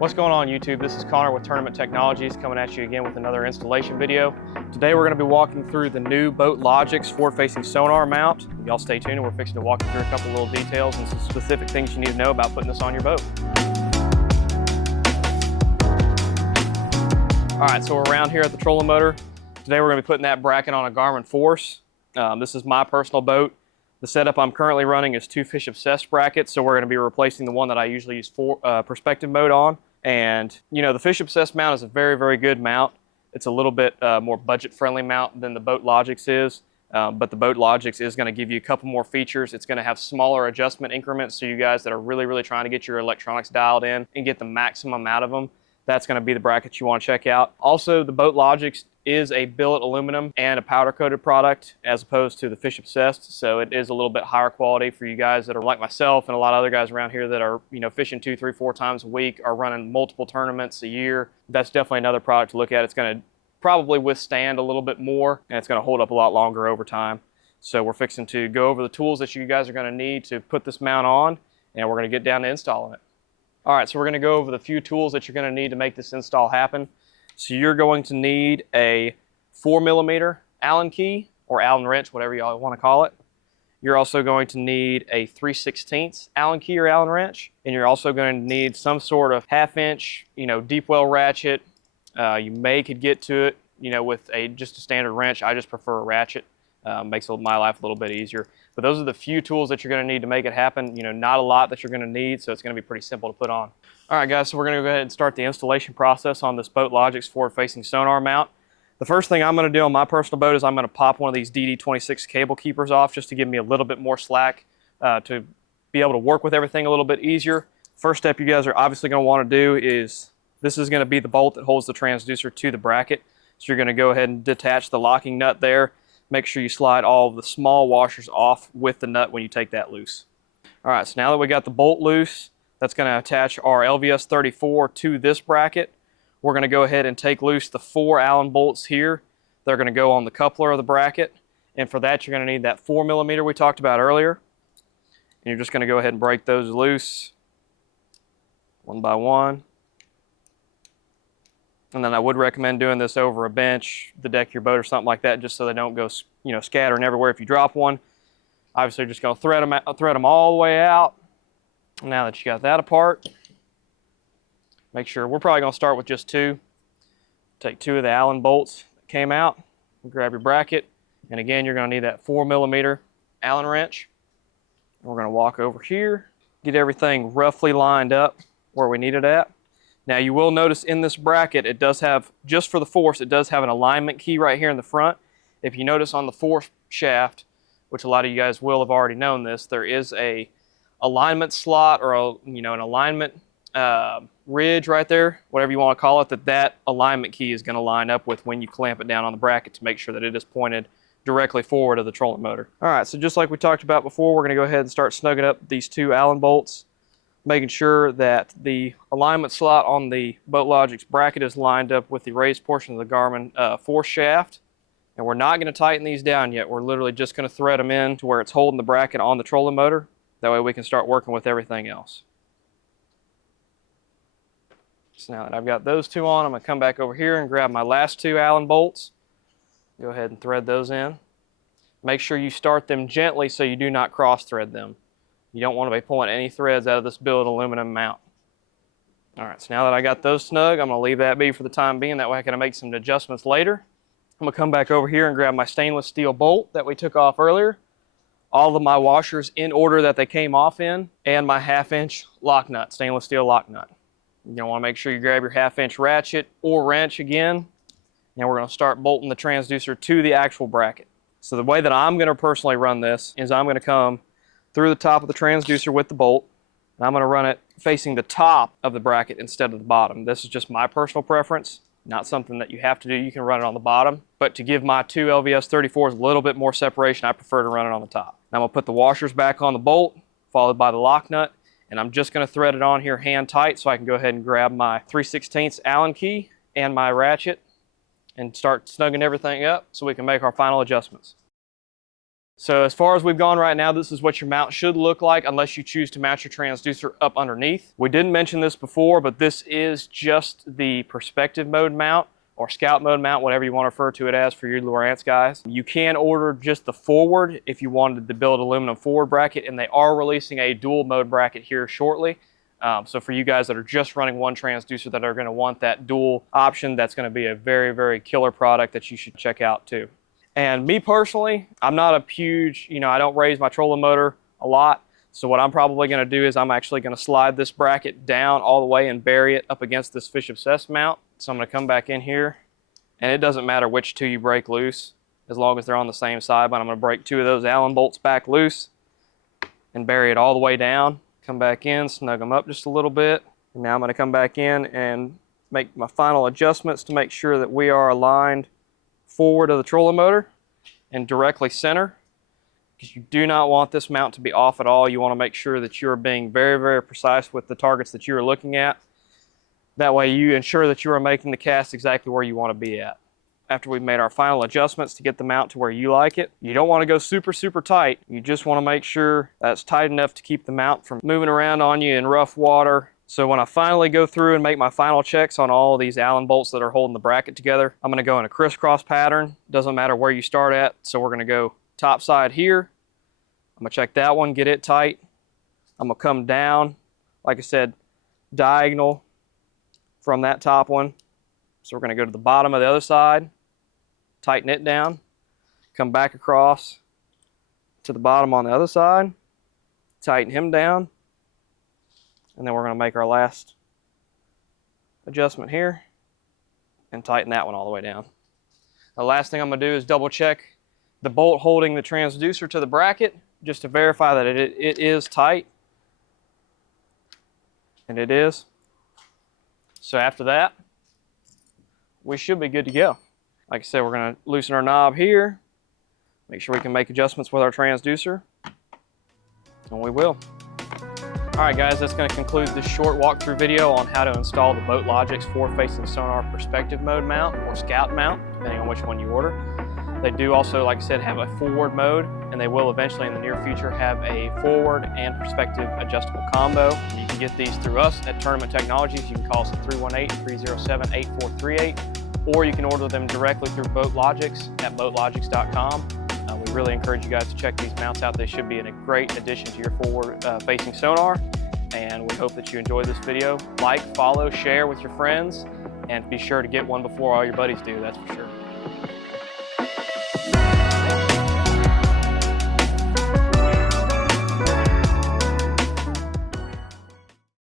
What's going on YouTube? This is Connor with Tournament Technologies coming at you again with another installation video. Today we're going to be walking through the new Boatlogix forward-facing sonar mount. Y'all stay tuned and we're fixing to walk you through a couple little details and some specific things you need to know about putting this on your boat. Alright, so we're around here at the trolling motor. Today we're going to be putting that bracket on a Garmin Force. This is my personal boat. The setup I'm currently running is two Fish Obsessed brackets, so we're going to be replacing the one that I usually use for perspective mode on. And you know, the Fish Obsessed mount is a very, very good mount. It's a little bit more budget-friendly mount than the Boatlogix is, but the Boatlogix is going to give you a couple more features. It's going to have smaller adjustment increments, so you guys that are really, really trying to get your electronics dialed in and get the maximum out of them, that's going to be the bracket you want to check out. Also, the Boatlogix is a billet aluminum and a powder coated product as opposed to the Fish Obsessed, so it is a little bit higher quality for you guys that are like myself and a lot of other guys around here that are, you know, fishing 2, 3, 4 times a week, are running multiple tournaments a year. That's definitely another product to look at. It's going to probably withstand a little bit more and it's going to hold up a lot longer over time. So we're fixing to go over the tools that you guys are going to need to put this mount on, and we're going to get down to installing it. All right, so we're going to go over the few tools that you're going to need to make this install happen. So you're going to need a 4mm Allen key or Allen wrench, whatever y'all want to call it. You're also going to need a 3/16 Allen key or Allen wrench, and you're also going to need some sort of 1/2 inch, you know, deep well ratchet. You could get to it, you know, with just a standard wrench. I just prefer a ratchet. Makes my life a little bit easier. But those are the few tools that you're going to need to make it happen. You know, not a lot that you're going to need, so it's going to be pretty simple to put on. All right, guys, so we're going to go ahead and start the installation process on this Boatlogix forward-facing sonar mount. The first thing I'm going to do on my personal boat is I'm going to pop one of these DD26 cable keepers off just to give me a little bit more slack to be able to work with everything a little bit easier. First step you guys are obviously going to want to do is, this is going to be the bolt that holds the transducer to the bracket. So you're going to go ahead and detach the locking nut there. Make sure you slide all of the small washers off with the nut when you take that loose. All right, so now that we got the bolt loose, that's going to attach our LVS 34 to this bracket. We're going to go ahead and take loose the 4 Allen bolts here. They're going to go on the coupler of the bracket. And for that, you're going to need that 4mm we talked about earlier. And you're just going to go ahead and break those loose one by one. And then I would recommend doing this over a bench, the deck of your boat or something like that, just so they don't go, you know, scattering everywhere if you drop one. Obviously, you're just going to thread them all the way out. Now that you got that apart, make sure, we're probably going to start with just 2. Take 2 of the Allen bolts that came out, grab your bracket, and again, you're going to need that 4mm Allen wrench. We're going to walk over here, get everything roughly lined up where we need it at. Now you will notice in this bracket, it does have, just for the force, it does have an alignment key right here in the front. If you notice on the force shaft, which a lot of you guys will have already known this, there is a alignment slot or an alignment ridge right there, whatever you want to call it, that alignment key is going to line up with when you clamp it down on the bracket to make sure that it is pointed directly forward of the trolling motor. All right, so just like we talked about before, we're going to go ahead and start snugging up these 2 Allen bolts, making sure that the alignment slot on the Boatlogix bracket is lined up with the raised portion of the Garmin force shaft. And we're not going to tighten these down yet. We're literally just going to thread them in to where it's holding the bracket on the trolling motor. That way we can start working with everything else. So now that I've got those 2 on, I'm going to come back over here and grab my last 2 Allen bolts. Go ahead and thread those in. Make sure you start them gently so you do not cross thread them. You don't want to be pulling any threads out of this billet aluminum mount. All right, so now that I got those snug, I'm going to leave that be for the time being. That way I can make some adjustments later. I'm going to come back over here and grab my stainless steel bolt that we took off earlier. All of my washers in order that they came off in, and my 1/2 inch lock nut, stainless steel lock nut. You're going to want to make sure you grab your 1/2 inch ratchet or wrench again, and we're going to start bolting the transducer to the actual bracket. So the way that I'm going to personally run this is I'm going to come through the top of the transducer with the bolt, and I'm going to run it facing the top of the bracket instead of the bottom. This is just my personal preference, not something that you have to do. You can run it on the bottom, but to give my 2 LVS 34s a little bit more separation, I prefer to run it on the top. Now I'm going to put the washers back on the bolt, followed by the lock nut, and I'm just going to thread it on here hand tight so I can go ahead and grab my 3/16 Allen key and my ratchet and start snugging everything up so we can make our final adjustments. So as far as we've gone right now, this is what your mount should look like unless you choose to mount your transducer up underneath. We didn't mention this before, but this is just the perspective mode mount or scout mode mount, whatever you want to refer to it as for your Lowrance guys. You can order just the forward if you wanted to build aluminum forward bracket, and they are releasing a dual mode bracket here shortly. So for you guys that are just running one transducer that are going to want that dual option, that's going to be a very, very killer product that you should check out too. And me personally, I'm not a huge, I don't raise my trolling motor a lot. So what I'm probably going to do is I'm actually going to slide this bracket down all the way and bury it up against this Fish Obsessed mount. So I'm going to come back in here, and it doesn't matter which two you break loose as long as they're on the same side, but I'm going to break two of those Allen bolts back loose and bury it all the way down. Come back in, snug them up just a little bit. And now I'm going to come back in and make my final adjustments to make sure that we are aligned forward of the trolling motor and directly center, because you do not want this mount to be off at all. You want to make sure that you're being very, very precise with the targets that you are looking at. That way you ensure that you are making the cast exactly where you want to be at. After we've made our final adjustments to get the mount to where you like it, you don't want to go super, super tight. You just want to make sure that's tight enough to keep the mount from moving around on you in rough water. So when I finally go through and make my final checks on all of these Allen bolts that are holding the bracket together, I'm going to go in a crisscross pattern. Doesn't matter where you start at. So we're going to go top side here. I'm going to check that one, get it tight. I'm going to come down, like I said, diagonal from that top one. So we're going to go to the bottom of the other side, tighten it down, come back across to the bottom on the other side, tighten him down. And then we're going to make our last adjustment here and tighten that one all the way down. The last thing I'm going to do is double check the bolt holding the transducer to the bracket just to verify that it is tight. And it is. So after that, we should be good to go. Like I said, we're going to loosen our knob here, make sure we can make adjustments with our transducer, and we will. All right, guys, that's going to conclude this short walkthrough video on how to install the Boatlogix forward-facing sonar perspective mode mount or scout mount, depending on which one you order. They do also, like I said, have a forward mode, and they will eventually in the near future have a forward and perspective adjustable combo. You can get these through us at Tournament Technologies. You can call us at 318-307-8438, or you can order them directly through Boatlogix at boatlogix.com. We really encourage you guys to check these mounts out. They should be a great addition to your forward-facing sonar, and we hope that you enjoyed this video. Like, follow, share with your friends, and be sure to get one before all your buddies do, that's for sure.